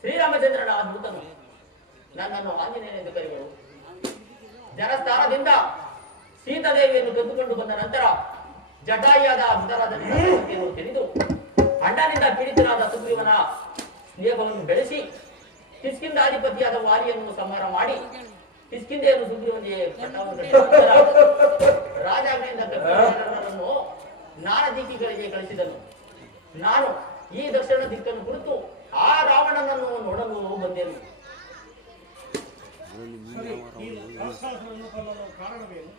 ಶ್ರೀರಾಮಚಂದ್ರನ ಅದ್ಭುತನು ನನ್ನನ್ನು ಆಂಜನೇಯನೆಂದು ಕರೆಯುವರು. ಜನಸ್ಥಾನದಿಂದ ಸೀತಾದೇವಿಯನ್ನು ಕದ್ದುಕೊಂಡು ಬಂದ ನಂತರ ಜಟಾಯಿಯಾದ ಅಬ್ಧರಾಜನನ್ನು ತಿಳಿದು ಅಣ್ಣನಿಂದ ಪೀಡಿತನಾದ ಸುಗ್ರೀವನ ಸ್ನೇಹವನ್ನು ಬೆಳೆಸಿ ಕಿಷ್ಕಿಂಧಾಧಿಪತಿಯಾದ ವಾಲಿಯನ್ನು ಸಂಹಾರ ಮಾಡಿ ಕಿಷ್ಕಿಂಧೆಯನ್ನು ಸುಗ್ರೀವನಿಗೆ ರಾಜಾಜ್ಞೆಯಿಂದ ಕಪಿಗಳನ್ನು ನಾನಾ ದಿಕ್ಕಿಗಳಿಗೆ ಕಳಿಸಿದನು. ನಾನು ಈ ದಕ್ಷಿಣ ದಿಕ್ಕನ್ನು ಕುರಿತು ಆ ರಾವಣನನ್ನು ನೋಡಲು ಬಂದೆನು. ಕಾರಣವೇನು?